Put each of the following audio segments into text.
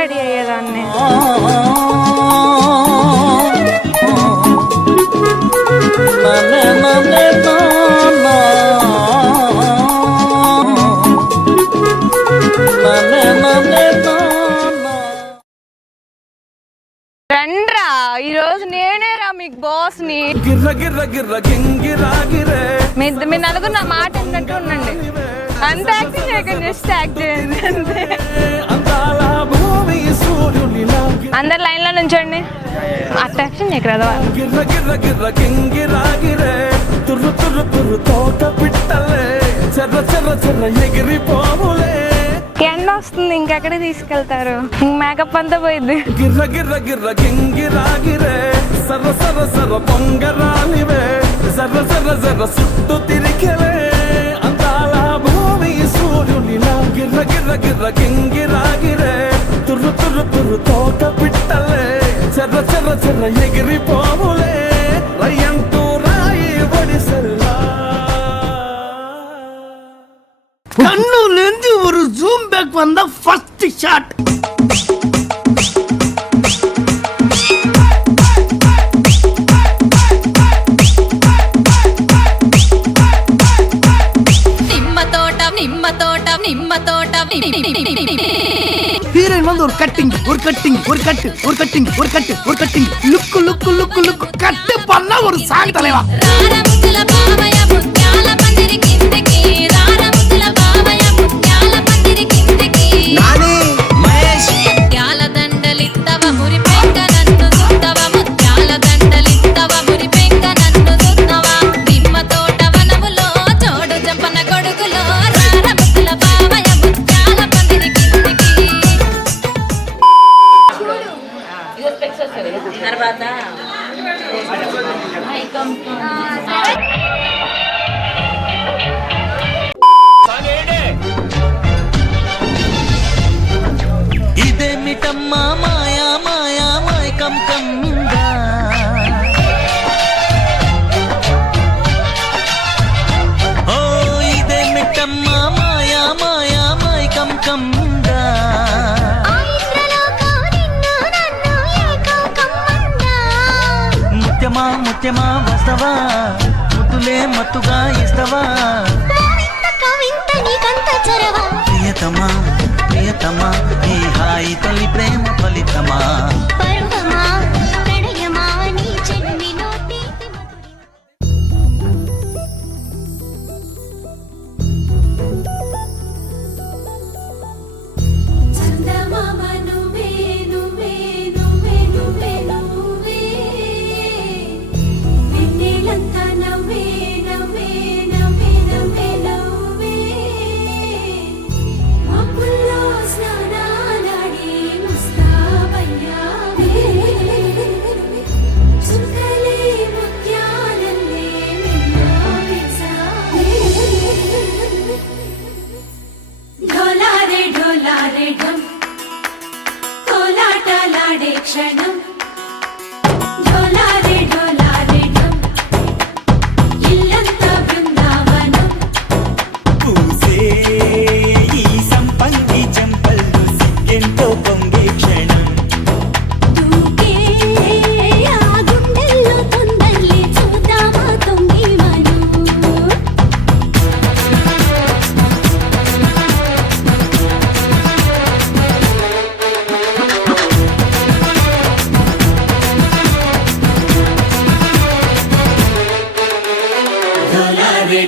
Ready అయ్యేదాన్ని. రండ్రా, ఈరోజు నేనేరా మీకు బాస్ ని. మీ నలుగురు నా మాట విన్నట్టు ఉండండి. అంత యాక్టింగ్ చేయకండి, జస్ట్ యాక్ట్ చేయండి అంతే. అందరు లైన్ లో నుంచండి. అట్ట యాక్షన్ చేయకరా. ఎండ వస్తుంది, ఇంకెక్కడ తీసుకెళ్తారు? మేకప్ అంతా పోయింది. చుట్టూ తిరిగలే అందాల భూమి సూర్యునిలా గిర్ర గిర్ర గిర్ర గింగిరాగిరే తుర్రు తుర్రు తుర్రు తోట పిట్టలే చెర్ర చెర్ర చెర్ర ఎగిరిపోవులే రయ్యంటూ రాయి ఒడిసెల్లా. கண்ணுலேருந்து ஒரு ஜூம் பேக் வந்த ஃபர்ஸ்ட் ஷாட். ஹீரோயின் வந்து ஒரு கட்டிங் ஒரு கட்டிங் ஒரு கட்டு ஒரு கட்டிங் ஒரு கட்டு ஒரு கட்டிங் லுக்கு லுக்கு லுக்கு லுக்கு கட்டு பண்ண ஒரு சாங் தலைவா. ఇదేమిటమ్మా మాయా మాయా మైకం కమ్మిందా, ఓ ఇదేమిటమ్మా మాయా మాయా మైకం కమ్మిందా, ముత్యమా ముత్యమా వస్తవా ముద్దులే మత్తుగా ఇస్తవా, ప్రియతమా ప్రియతమా ఈ హాయి తొలి ప్రేమ ఫలితమా. క్షణం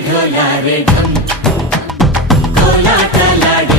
ढोला रे ढम कोलाटा लाडे